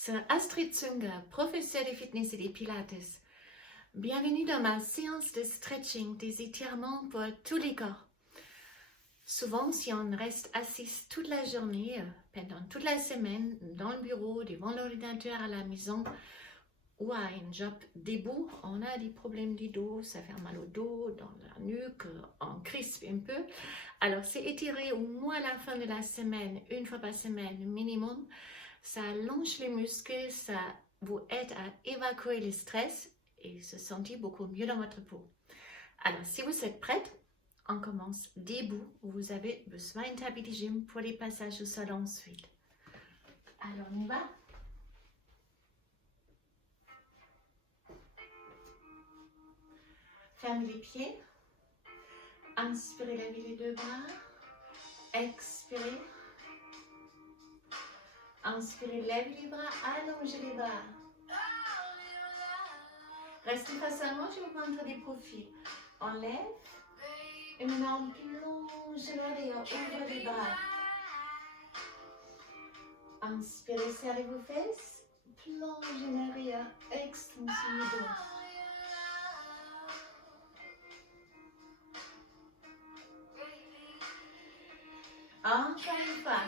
C'est Astrid Zünger, professeure de fitness et de pilates. Bienvenue dans ma séance de stretching, des étirements pour tous les corps. Souvent, si on reste assis toute la journée, pendant toute la semaine, dans le bureau, devant l'ordinateur à la maison, ou à un job debout, on a des problèmes du dos, ça fait mal au dos, dans la nuque, on crispe un peu. Alors, c'est étirer au moins à la fin de la semaine, une fois par semaine minimum. Ça allonge les muscles, ça vous aide à évacuer le stress et se sentir beaucoup mieux dans votre peau. Alors, si vous êtes prête, on commence debout. Vous avez besoin d'un tapis de gym pour les passages au sol ensuite. Alors, on y va. Fermez les pieds. Inspirez, levez les deux bras. Expirez. Inspirez, levez les bras, allongez les bras. Restez face à moi, je vais prendre des profils. On lève. Et maintenant, on plonge l'arrière, ouvre les bras. Inspirez, serrez vos fesses. Plonge en arrière, extension du dos. Encore une fois.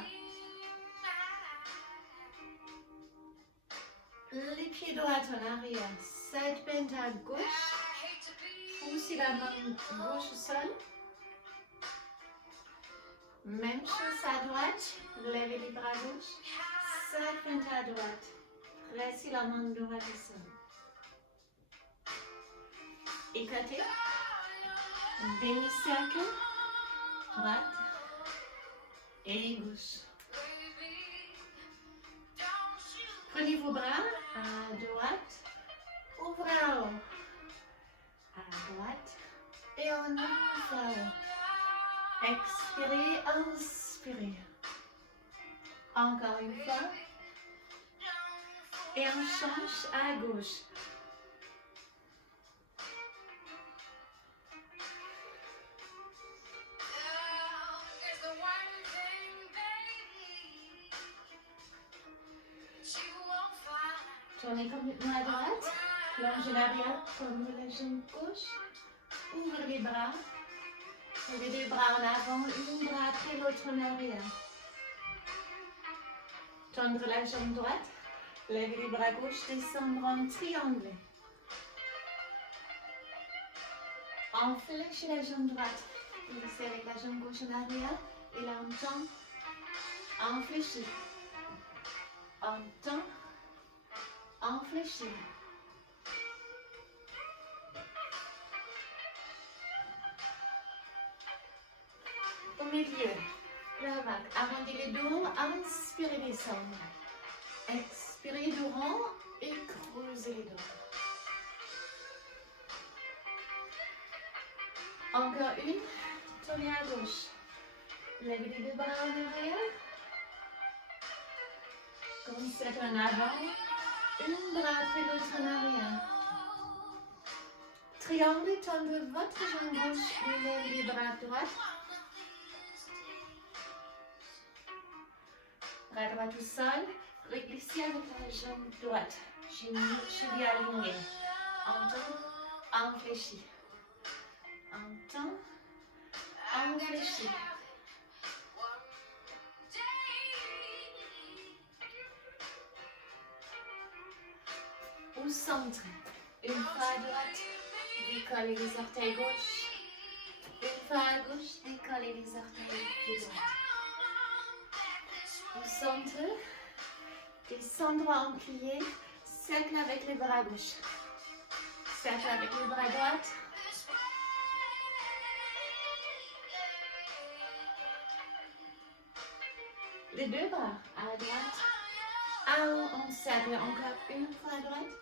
Les pieds droits en arrière. Side bend à gauche. Poussez la main gauche au sol. Même chose à droite. Levez les bras gauche. Side bend à droite. Pressez la main droite au sol. Écartez. Demi-cercle. Droite. Et gauche. Prenez vos bras à droite. Ouvrez en haut. À droite. Et on ouvre en haut. Expirez, inspirez. Encore une fois. Et on change à gauche. Tournez complètement à droite. Plonge en arrière, comme la jambe gauche. Ouvrez les bras. Les deux bras en avant, un bras après l'autre en arrière. Tendre la jambe droite. Levez les bras gauche, descendre en triangle. Enfléchez la jambe droite. Glissez avec la jambe gauche en arrière. Et là, on tend. Enfléchez. On tend. Enfléchez. Au milieu, la vague. Arrondissez les dos, inspirez, descendre. Expirez, dos rond et creusez les dos. Encore une. Tournez à gauche. Levez les deux bras en arrière. Concentrez en avant. Un bras après l'autre en arrière. Triangle, tendez votre jambe gauche, levez les bras droits. Bras droit au sol, reglissez avec la jambe droite. Cheville alignée. Entend, enfléchi. Entend, enfléchi. Au centre, une fois à droite, décollez les orteils gauche. Une fois à gauche, décollez les orteils de droite. Au centre, descendre en plié, cercle avec les bras gauche. Cercle avec les bras droite. Les deux bras à droite. À haut, on cercle encore une fois à droite.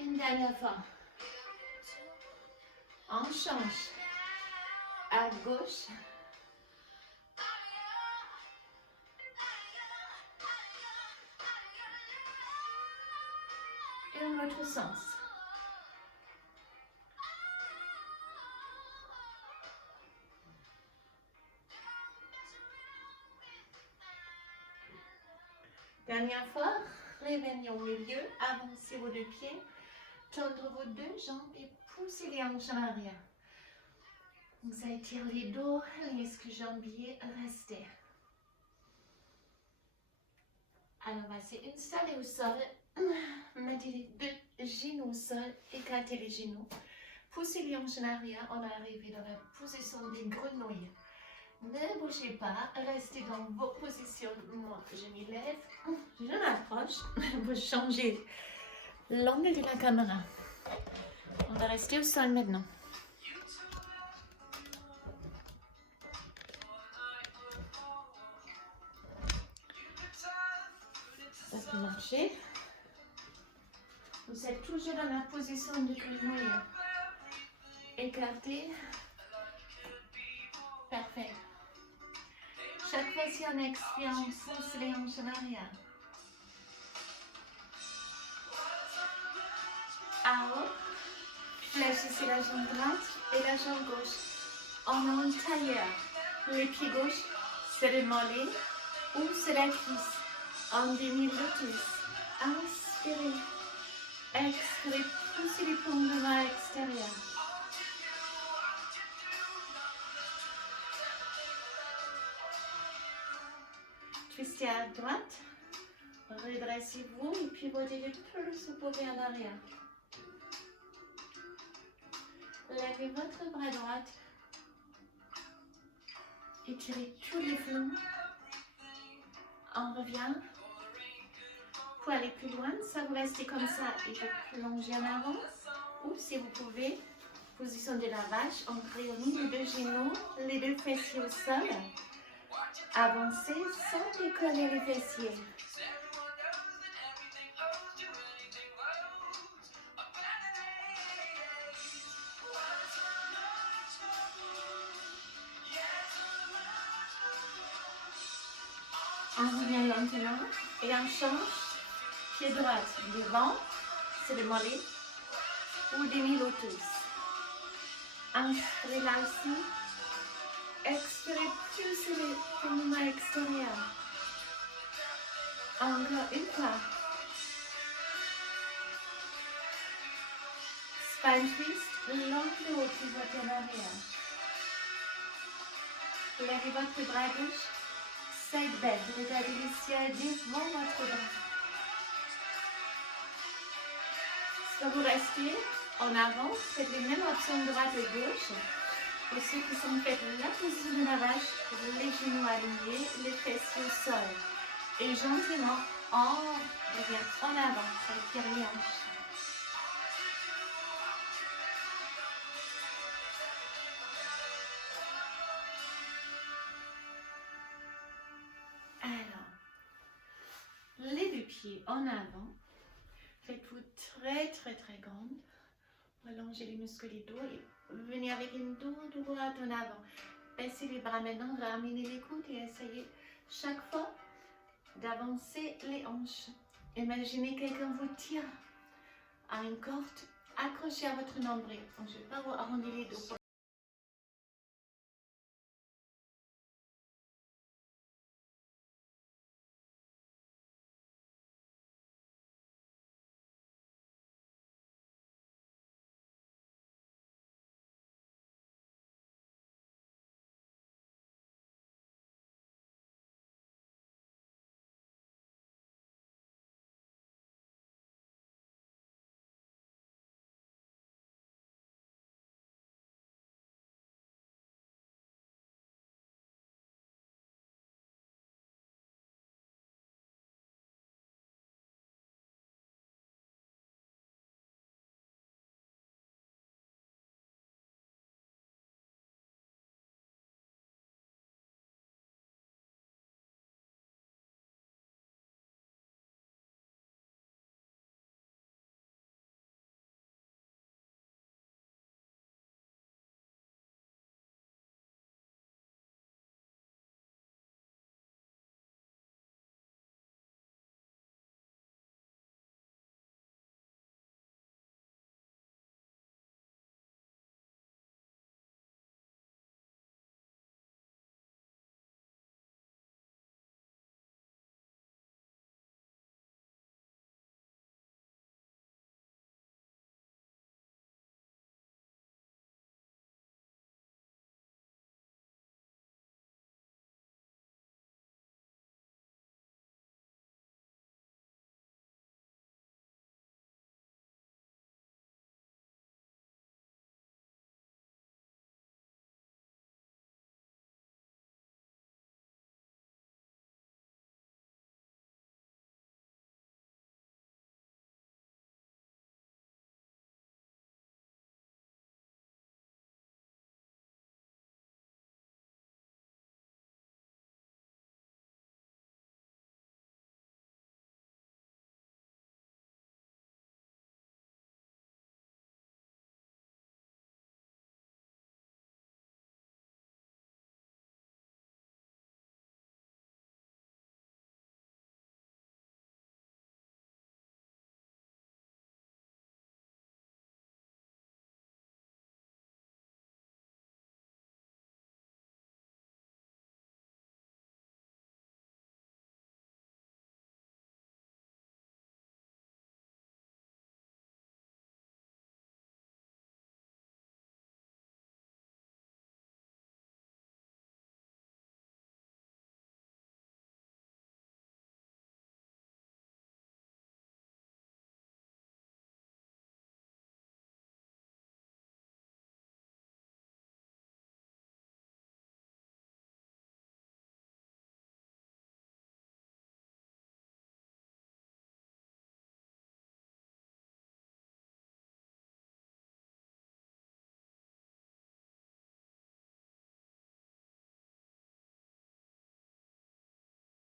Une dernière fois. On change. À gauche. Et dans l'autre sens. Dernière fois. revenez au milieu, avancez vos deux pieds, tendre vos deux jambes et poussez les hanches en arrière. Vous allez tirer les dos, les muscles jambiers, restez. Alors, on va s'installer au sol. Mettez les deux genoux au sol, écartez les genoux. Poussez les hanches en arrière, on arrive dans la position des grenouilles. Ne bougez pas, restez dans vos positions. Moi, je m'y lève, je m'approche. Vous changez l'angle de la caméra. On va rester au sol maintenant. Ça peut marcher. Vous êtes toujours dans la position de grenouille. Écarté. Parfait. Chaque fois si on expire, on pousse les hanches en arrière. Out. Fléchissez la jambe droite et la jambe gauche. On est en tailleur. Les pieds gauche, c'est le mollet ou c'est la cuisse. En demi-lotus. Inspirez. Expirez. Poussez les paumes de main extérieures. Twistez à droite. Redressez-vous et pivotez le plus vous pouvez en arrière. Levez votre bras droit. Étirez tous les flancs. On revient. Pour aller plus loin, ça vous restez comme ça et vous plongez en avant. Ou si vous pouvez, position de la vache, on réunit les deux genoux, les deux fessiers au sol. Avancez sans décoller les fessiers. On revient lentement et on change. Pied droit devant, c'est le mollet ou demi-lotus. Inspirez là aussi. Expirez plus les poumons extérieurs. Encore une fois. Spine twist, l'entour pivote en arrière. Levez votre bras gauche. Side bend, regardez le ciel devant votre bras. Soit vous restez en avant, faites les mêmes options droite et gauche. Pour ceux qui sont faits la position de la vache, les genoux alignés, les fessiers au sol. Et gentiment, on revient en avant, avec les hanches. Alors, les deux pieds en avant. Faites-vous très grande. Allongez les muscles du dos et venez avec une dos droite en avant. Baissez les bras maintenant, ramenez les coudes et essayez chaque fois d'avancer les hanches. Imaginez quelqu'un vous tire à une corde accrochée à votre nombril. Donc, je ne vais pas vous arrondir les dos.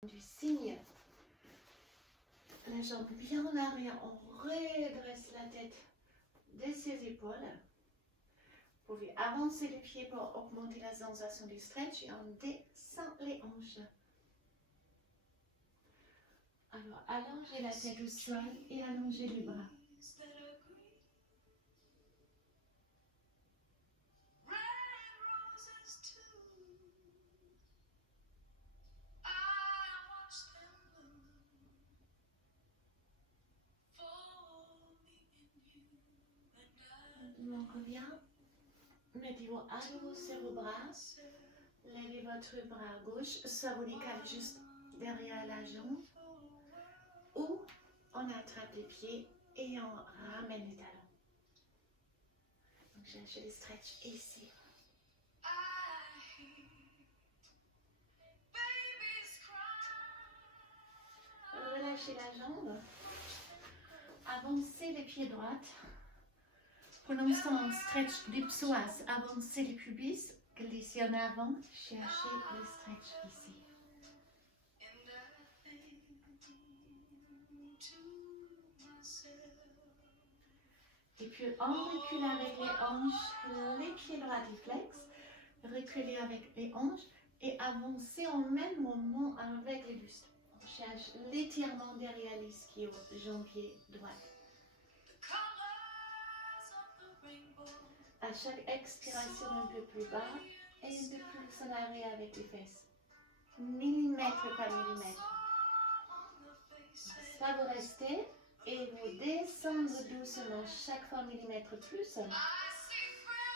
Du cygne. La jambe bien en arrière, on redresse la tête de ses épaules. Vous pouvez avancer les pieds pour augmenter la sensation du stretch et on descend les hanches. Alors, allongez la tête au sol et allongez les bras. On revient. Mettez vos ados sur vos bras. Levez votre bras gauche, soit vous décalez juste derrière la jambe. Ou on attrape les pieds et on ramène les talons. Donc cherchez les stretch ici. Relâchez la jambe. Avancez les pieds droits. Pour l'instant, on stretch du psoas. Avancez les pubis. Glissez en avant. Cherchez le stretch ici. Et puis on recule avec les hanches, les pieds droits et flex. Reculez avec les hanches et avancez en même moment avec les bustes. On cherche l'étirement derrière l'ischio, jambe-pied droite. À chaque expiration un peu plus bas et un peu plus en arrière avec les fesses. Millimètre par millimètre. Soit vous restez et vous descendez doucement chaque fois millimètre plus.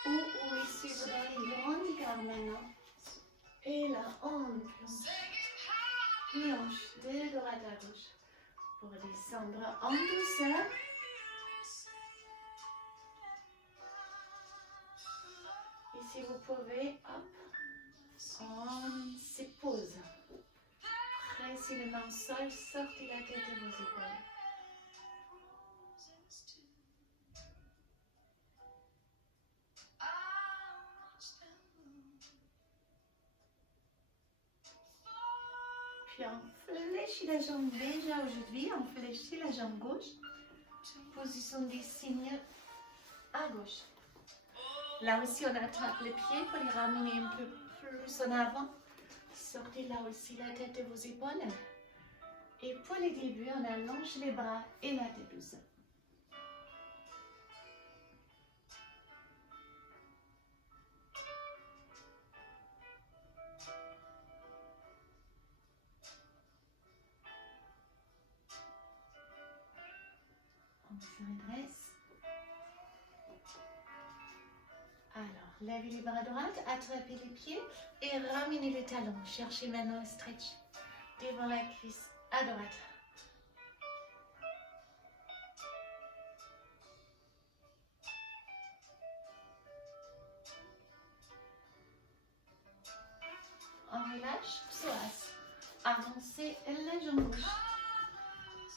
Ou vous suivez dans les grands écarts maintenant. Et là, on plonge les hanches de droite à gauche pour descendre en douceur. Et si vous pouvez, hop, on se pose. Pressez les mains au sol, sortez la tête de vos épaules. Puis on fléchit la jambe déjà aujourd'hui, on fléchit la jambe gauche. Position des cygnes à gauche. Là aussi, on attrape les pieds pour les ramener un peu plus en avant. Sortez là aussi la tête de vos épaules. Et pour les débuts, on allonge les bras et la tête au sol. On se redresse. Alors, levez les bras droits, attrapez les pieds et ramenez les talons. Cherchez maintenant un stretch devant la cuisse à droite. On relâche, psoas. Avancez la jambe gauche.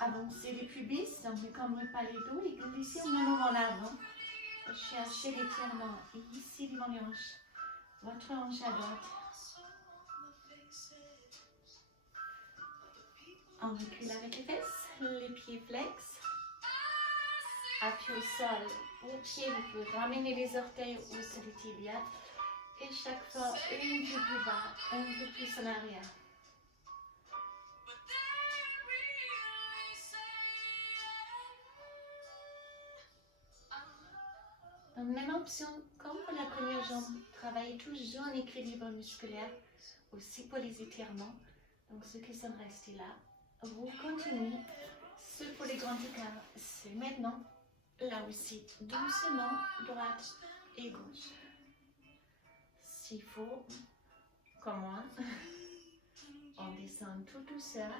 Avancez les pubis, on ne cambre pas les dos et glissez en allant en avant. Cherchez l'étirement ici devant les hanches. Votre hanche à droite. On recule avec les fesses, les pieds flex. Appui au sol, au pied, vous pouvez ramener les orteils ou sur les tibias. Et chaque fois, un peu plus bas, un peu plus en arrière. Donc, même option, comme pour la première jambe, travaillez toujours en équilibre musculaire, aussi pour les étirements. Donc, ceux qui sont restés là, vous continuez. Ceux pour les grands écarts, c'est maintenant. Là aussi, doucement, droite et gauche. S'il faut, comme moi, on descend tout douceur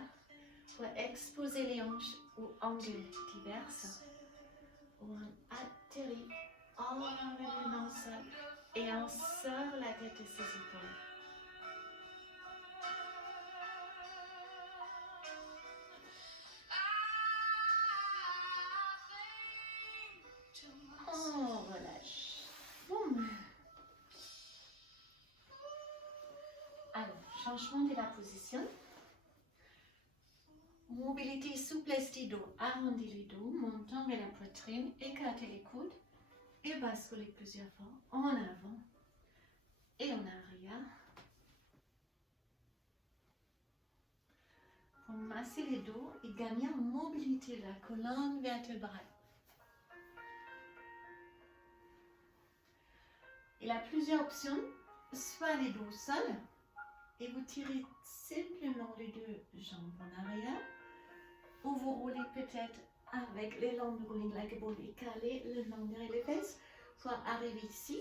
pour exposer les hanches aux angles divers. Où on atterrit, on ramène les mains au sol et on sort la tête de ses épaules. On relâche. Boum. Alors, changement de la position. Mobilité, souplesse du dos. Arrondis les dos, montons vers la poitrine, écartez les coudes et basculez plusieurs fois en avant et en arrière. Pour masser les dos et gagner en mobilité de la colonne vertébrale. Il a plusieurs options, soit les dos seuls, et vous tirez simplement les deux jambes en arrière, ou vous roulez peut-être avec l'élan de rouler de la épaule écalée le long derrière les fesses, soit arriver ici.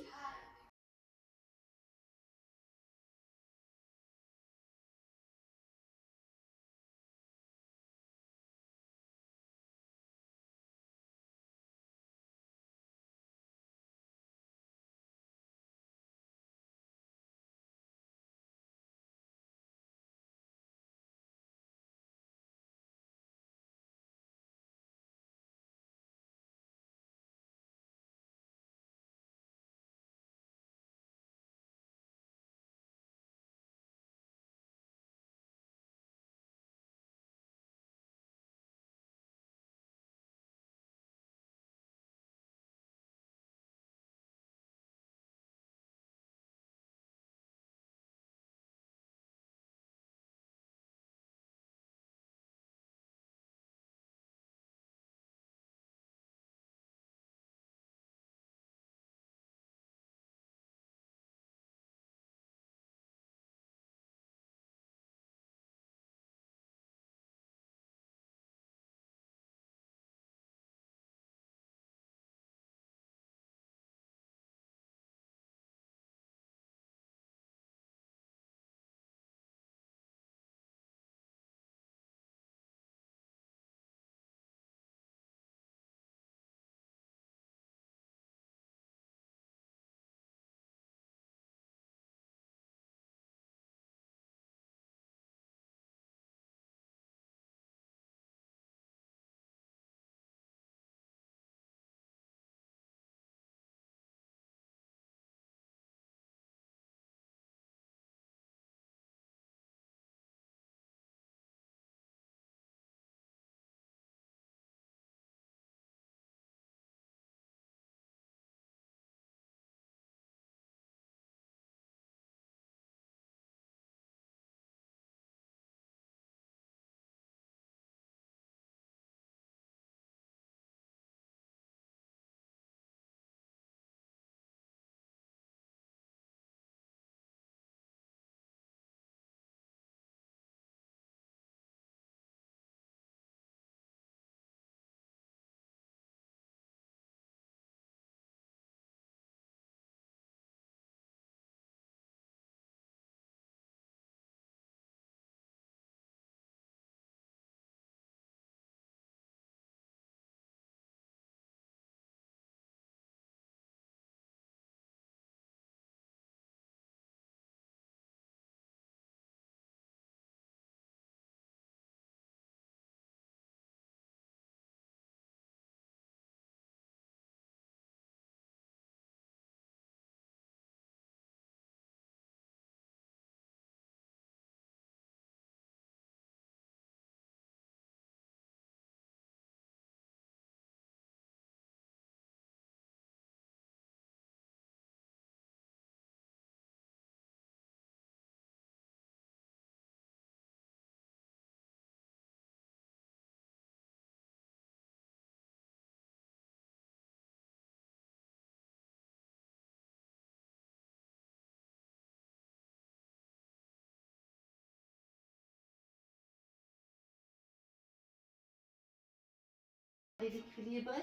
L'équilibre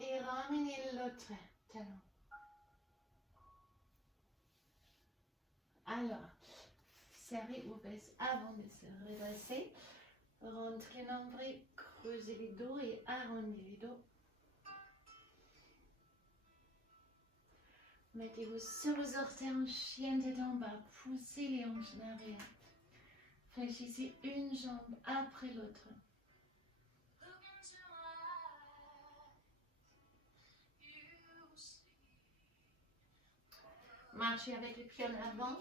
et ramenez l'autre talon. Alors, serrez vos fesses avant de se redresser. Rentrez l'ombril, creusez les dos et arrondissez les dos. Mettez-vous sur vos orteils en chien tête en bas. Poussez les hanches en arrière. Fléchissez une jambe après l'autre. Marchez avec les pieds en avant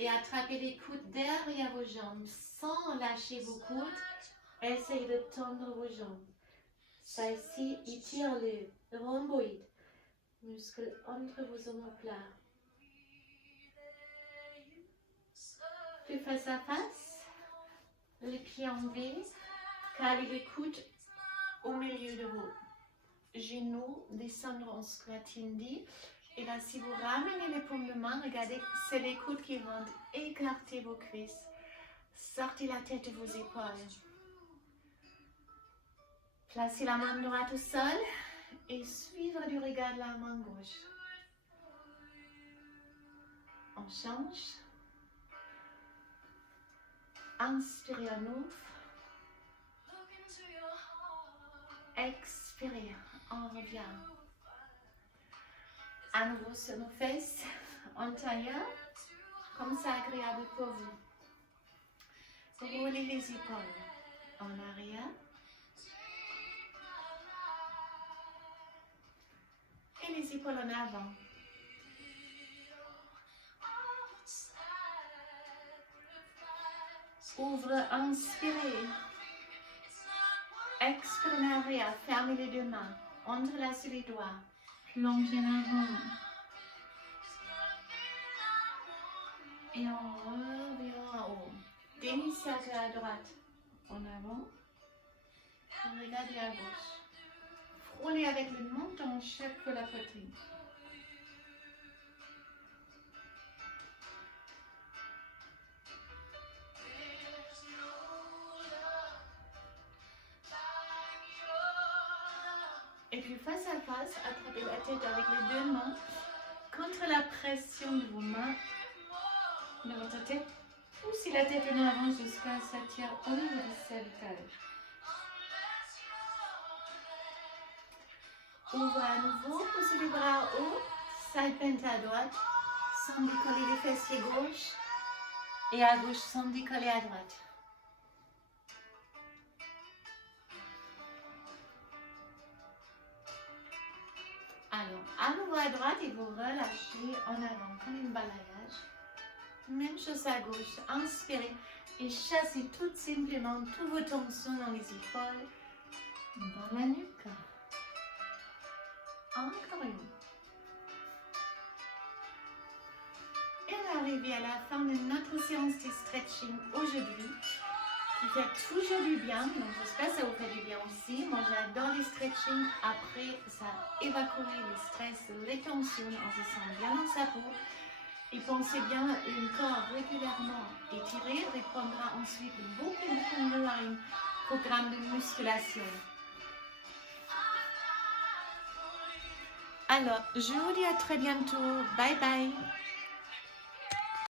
et attrapez les coudes derrière vos jambes sans lâcher vos coudes. Essayez de tendre vos jambes. Ça ici, étire le rhomboïde, muscle entre vos omoplates. Puis face à face, les pieds en V, calez les coudes au milieu de vos genoux, descendre en squat indie. Et là, si vous ramenez les paumes de main, regardez, c'est les coudes qui vont écarter vos cuisses. Sortez la tête de vos épaules. Placez la main droite au sol et suivre du regard de la main gauche. On change. Inspirez, on ouvre. Expirez, on revient. À nouveau sur nos fesses, en tailleur, comme ça agréable pour vous. Roulez les épaules en arrière. Et les épaules en avant. Ouvre, inspirez. Expirez en arrière, fermez les deux mains. Entrelacez les doigts. Plongez en avant. Et on revient en haut. Demi-cercle à droite. En avant. Et regardez à gauche. Frôlez avec le menton chaque fois la poitrine. Et puis face à face, attrapez la tête avec les deux mains contre la pression de vos mains de votre tête. Poussez la tête en avant jusqu'à s'attirer au niveau du cervical. Ouvrez à nouveau, poussez les bras haut, side bend à droite, sans décoller les fessiers gauche et à gauche sans décoller à droite. Alors, à nouveau à droite et vous relâchez en avant comme un balayage. Même chose à gauche, inspirez et chassez tout simplement toutes vos tensions dans les épaules, dans la nuque. Encore une. Et on est arrivé à la fin de notre séance de stretching aujourd'hui, qui fait toujours du bien, donc j'espère que ça vous fait du bien aussi. Moi j'adore les stretching, après ça évacue le stress, les tensions, on se sent bien dans sa peau. Et pensez bien, le corps régulièrement étiré répondra ensuite beaucoup mieux à un programme de musculation. Alors, je vous dis à très bientôt. Bye bye.